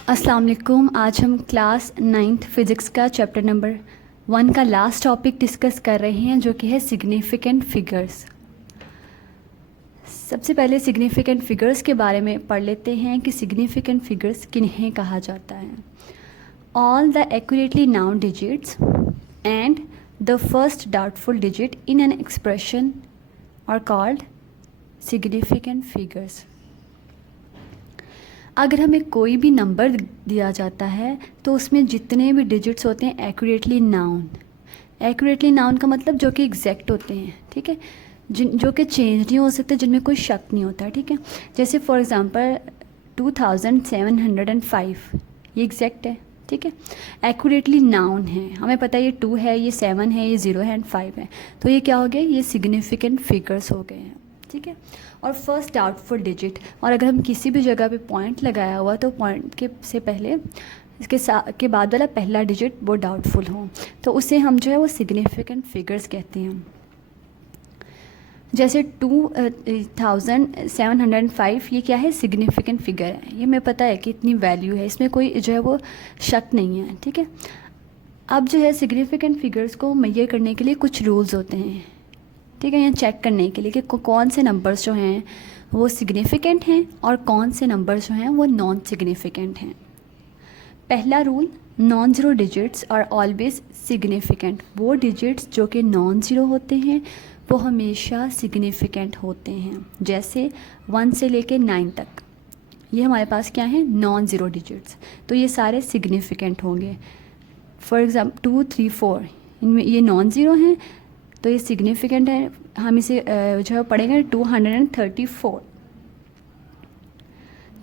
अस्सलाम वालेकुम। आज हम क्लास 9th फिज़िक्स का चैप्टर नंबर 1 का लास्ट टॉपिक डिस्कस कर रहे हैं, जो कि है सिग्निफिकेंट फिगर्स। सबसे पहले सिग्निफिकेंट फिगर्स के बारे में पढ़ लेते हैं कि सिग्निफिकेंट फिगर्स किन्हें कहा जाता है। All the accurately known digits and the first doubtful digit in an expression are called significant figures. अगर हमें कोई भी नंबर दिया जाता है तो उसमें जितने भी डिजिट्स होते हैं एक्यूरेटली नाउन का मतलब जो कि एग्जैक्ट होते हैं, ठीक है, जो कि चेंज नहीं हो सकते, जिनमें कोई शक नहीं होता, ठीक है। जैसे फॉर एग्जांपल 2705 ये एग्जैक्ट है, ठीक है, एक्यूरेटली नाउन है, हमें पता है ये 2 है, ये 7 है, ये 0 है एंड 5 है, तो ये क्या हो गए, ये सिग्निफिकेंट फिगर्स हो गए हैं, ठीक है। और फर्स्ट डाउटफुल डिजिट, और अगर हम किसी भी जगह पे पॉइंट लगाया हुआ तो पॉइंट के से पहले के बाद वाला पहला डिजिट वो डाउटफुल हो तो उसे हम जो है वो सिग्निफिकेंट फिगर्स कहते हैं। जैसे 2705 ये क्या है, सिग्निफिकेंट फिगर है, ये हमें पता है कि इतनी वैल्यू है, इसमें कोई जो है वो शक नहीं है, ठीक है। अब जो है सिग्निफिकेंट फिगर्स को मेजर करने के लिए कुछ रूल्स होते हैं, ठीक है, यहाँ चेक करने के लिए कि कौन से नंबर्स जो हैं वो सिग्निफिकेंट हैं और कौन से नंबर्स जो हैं वो नॉन सिग्निफिकेंट हैं। पहला rule, non zero digits are always significant. वो डिजिट्स जो कि नॉन ज़ीरो होते हैं वो हमेशा सिग्निफिकेंट होते हैं। जैसे 1 से लेके 9 तक ये हमारे पास क्या है, नॉन ज़ीरो डिजिट्स, तो ये सारे सिग्निफिकेंट होंगे। फॉर एग्ज़ाम्पल 2, 3, 4 इनमें ये नॉन ज़ीरो हैं तो ये सिग्निफिकेंट है, हम इसे जो है पढ़ेंगे 234,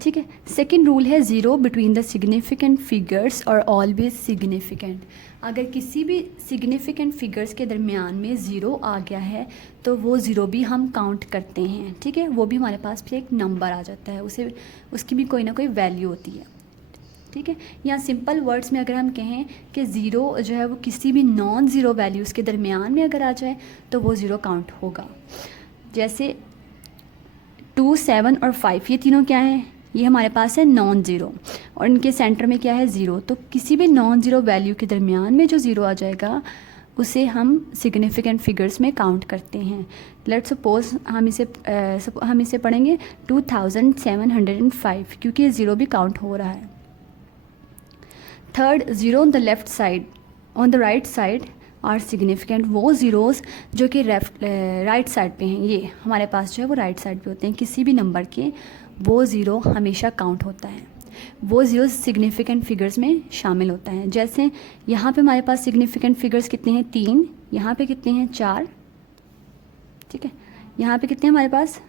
ठीक है। सेकेंड रूल है, zero between the significant figures और ऑलवेज सिग्निफिकेंट। अगर किसी भी सिग्निफिकेंट फिगर्स के दरमियान में ज़ीरो आ गया है तो वो ज़ीरो भी हम काउंट करते हैं, ठीक है, वो भी हमारे पास फिर एक नंबर आ जाता है, उसे उसकी भी कोई ना कोई वैल्यू होती है, ठीक है। या सिंपल वर्ड्स में अगर हम कहें कि ज़ीरो जो है वो किसी भी नॉन ज़ीरो वैल्यूज़ के दरमियान में अगर आ जाए तो वो ज़ीरो काउंट होगा। जैसे 2, 7 और 5 ये तीनों क्या हैं, ये हमारे पास है नॉन ज़ीरो और इनके सेंटर में क्या है, ज़ीरो, तो किसी भी नॉन ज़ीरो वैल्यू के दरमियान में जो ज़ीरो आ जाएगा उसे हम सिग्निफिकेंट फिगर्स में काउंट करते हैं। लेट्स सपोज हम इसे पढ़ेंगे 2705 क्योंकि ये ज़ीरो भी काउंट हो रहा है। Third, zero on the left side on the right side are significant. वो ज़ीरोज़ जो कि राइट साइड पे हैं ये हमारे पास जो है वो राइट साइड पे होते हैं, किसी भी नंबर के वो ज़ीरो हमेशा काउंट होता है, वो ज़ीरो सिग्निफिकेंट फिगर्स में शामिल होता है। जैसे यहाँ पे हमारे पास सिग्निफिकेंट फिगर्स कितने हैं, 3, यहाँ पे कितने हैं, 4, ठीक है, यहाँ पे कितने हैं हमारे पास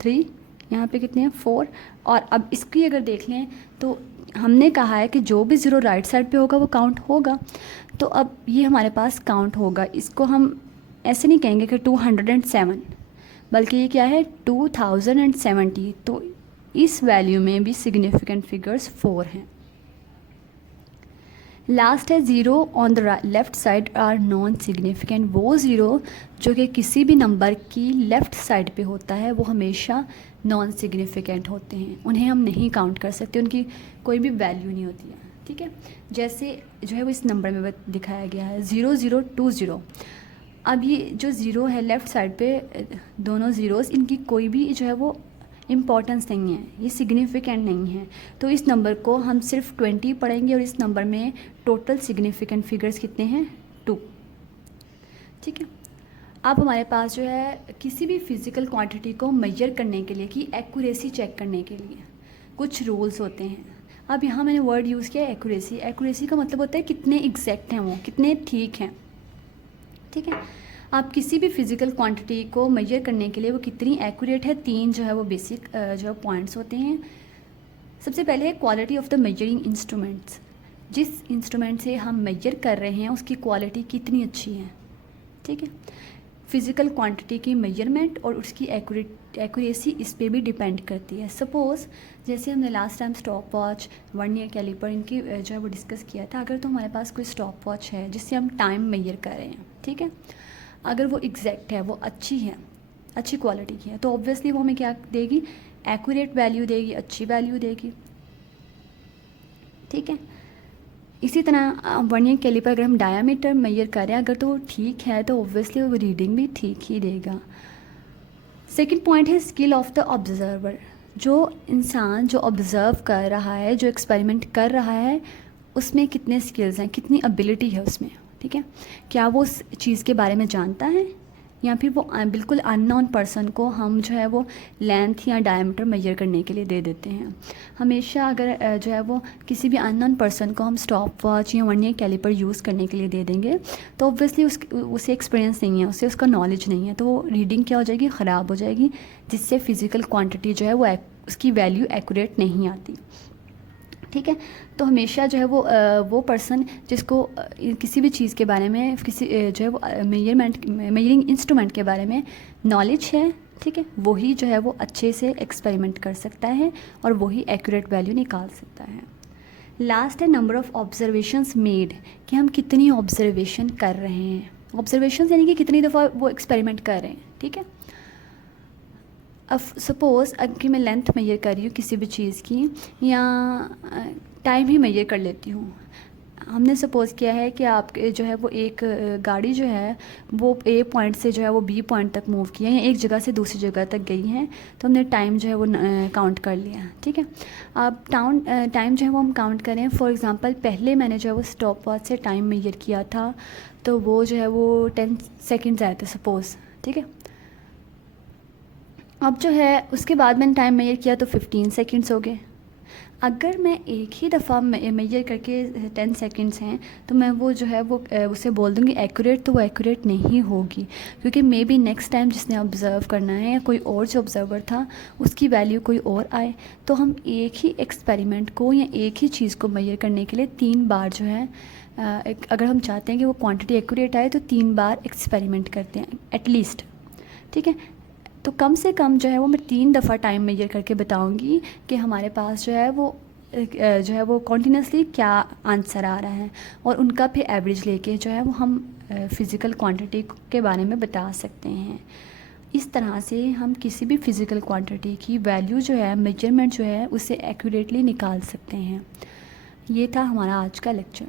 3, यहाँ पे कितने हैं 4। और अब इसकी अगर देख लें तो हमने कहा है कि जो भी ज़ीरो राइट साइड पे होगा वो काउंट होगा, तो अब ये हमारे पास काउंट होगा। इसको हम ऐसे नहीं कहेंगे कि 207, बल्कि ये क्या है 2070, तो इस वैल्यू में भी सिग्निफिकेंट फिगर्स 4 हैं। लास्ट है, zero on the left side are non significant. वो ज़ीरो जो कि किसी भी नंबर की लेफ़्ट साइड पे होता है वो हमेशा नॉन सिग्निफिकेंट होते हैं, उन्हें हम नहीं काउंट कर सकते, उनकी कोई भी वैल्यू नहीं होती है, ठीक है। जैसे जो है वो इस नंबर में दिखाया गया है 0020। अब ये जो ज़ीरो है लेफ़्ट साइड पे, दोनों ज़ीरोज़, इनकी कोई भी जो है वो इम्पॉर्टेंस नहीं है, ये सिग्निफिकेंट नहीं है, तो इस नंबर को हम सिर्फ 20 पढ़ेंगे और इस नंबर में टोटल सिग्निफिकेंट फिगर्स कितने हैं, 2, ठीक है। अब हमारे पास जो है किसी भी फिज़िकल क्वांटिटी को मेजर करने के लिए कि एक्यूरेसी चेक करने के लिए कुछ रूल्स होते हैं। अब यहाँ मैंने वर्ड यूज़ किया एक्यूरेसी। एक्यूरेसी का मतलब होता है कितने एग्जैक्ट हैं, वो कितने ठीक हैं, ठीक है। आप किसी भी फिज़िकल क्वांटिटी को मेजर करने के लिए वो कितनी एक्यूरेट है, 3 जो है वो बेसिक जो पॉइंट्स होते हैं। सबसे पहले है quality of the measuring instruments. जिस इंस्ट्रूमेंट से हम मेजर कर रहे हैं उसकी क्वालिटी कितनी अच्छी है, ठीक है। फिज़िकल क्वांटिटी की मेजरमेंट और उसकी एक्यूरेसी इस पे भी डिपेंड करती है। सपोज़ जैसे हमने last time stop watch, vernier calliper, इनकी जो है वो डिस्कस किया था। अगर तो हमारे पास कोई स्टॉप वॉच है जिससे हम टाइम मेजर कर रहे हैं, ठीक है, अगर वो एग्जैक्ट है, वो अच्छी है, अच्छी क्वालिटी की है, तो ऑब्वियसली वो हमें क्या देगी, एक्यूरेट वैल्यू देगी, अच्छी वैल्यू देगी। ठीक है। इसी तरह वर्नियर कैलिपर अगर हम डायामीटर मेजर करें अगर तो वो ठीक है तो ऑब्वियसली वो रीडिंग भी ठीक ही देगा। सेकंड पॉइंट है स्किल ऑफ द ऑब्जर्वर। जो इंसान जो ऑब्ज़र्व कर रहा है, जो एक्सपेरिमेंट कर रहा है, उसमें कितने स्किल्स हैं, कितनी एबिलिटी है उसमें, ठीक है। क्या वो उस चीज़ के बारे में जानता है या फिर वो बिल्कुल अननोन पर्सन को हम जो है वो लेंथ या डायमीटर मेजर करने के लिए दे देते हैं। हमेशा अगर जो है वो किसी भी अननोन पर्सन को हम स्टॉप वॉच या वर्नियर कैलिपर यूज़ करने के लिए दे देंगे तो ऑब्वियसली उसे एक्सपीरियंस नहीं है, उसे उसका नॉलेज नहीं है, तो वो रीडिंग क्या हो जाएगी, ख़राब हो जाएगी, जिससे फ़िज़िकल क्वांटिटी जो है वो उसकी वैल्यू एक्यूरेट नहीं आती, ठीक है। तो हमेशा जो है वो पर्सन जिसको किसी भी चीज़ के बारे में किसी जो है वो मेजरिंग इंस्ट्रूमेंट के बारे में नॉलेज है, ठीक है, वही जो है वो अच्छे से एक्सपेरिमेंट कर सकता है और वही एक्यूरेट वैल्यू निकाल सकता है। लास्ट है नंबर ऑफ़ ऑब्जर्वेशंस मेड, कि हम कितनी ऑब्जर्वेशन कर रहे हैं। ऑब्जर्वेशंस यानी कि कितनी दफ़ा वो एक्सपेरिमेंट कर रहे हैं, ठीक है। अब सपोज़ अगर मैं लेंथ मेजर कर रही हूँ किसी भी चीज़ की या टाइम ही मेजर कर लेती हूँ। हमने सपोज़ किया है कि आपके जो है वो एक गाड़ी जो है वो ए पॉइंट से जो है वो बी पॉइंट तक मूव किया या एक जगह से दूसरी जगह तक गई है, तो हमने टाइम जो है वो काउंट कर लिया, ठीक है। अब टाइम जो है वो हम काउंट करें। फॉर एग्ज़ाम्पल पहले मैंने जो है वो स्टॉप वॉच से टाइम मेजर किया था तो वो जो है वो 10 सेकेंड्स आए थे सपोज़, ठीक है। अब जो है उसके बाद मैंने टाइम मेजर किया तो 15 सेकंड्स हो गए। अगर मैं एक ही दफ़ा मेजर करके 10 सेकंड्स हैं तो मैं वो जो है वो उसे बोल दूँगी एक्यूरेट, तो वो एक्यूरेट नहीं होगी, क्योंकि मे बी नेक्स्ट टाइम जिसने ऑब्ज़र्व करना है या कोई और जो ऑब्ज़र्वर था उसकी वैल्यू कोई और आए। तो हम एक ही एक्सपेरिमेंट को या एक ही चीज़ को मेजर करने के लिए 3 बार जो है अगर हम चाहते हैं कि वो क्वांटिटी एक्यूरेट आए तो 3 बार एक्सपेरिमेंट करते हैं एटलीस्ट, ठीक है। तो कम से कम जो है वो मैं 3 दफ़ा टाइम मेजर करके बताऊंगी कि हमारे पास जो है वो कॉन्टीन्यूसली क्या आंसर आ रहा है, और उनका फिर एवरेज लेके जो है वो हम फ़िज़िकल क्वांटिटी के बारे में बता सकते हैं। इस तरह से हम किसी भी फ़िज़िकल क्वांटिटी की वैल्यू जो है, मेजरमेंट जो है, उसे एक्यूरेटली निकाल सकते हैं। ये था हमारा आज का लेक्चर।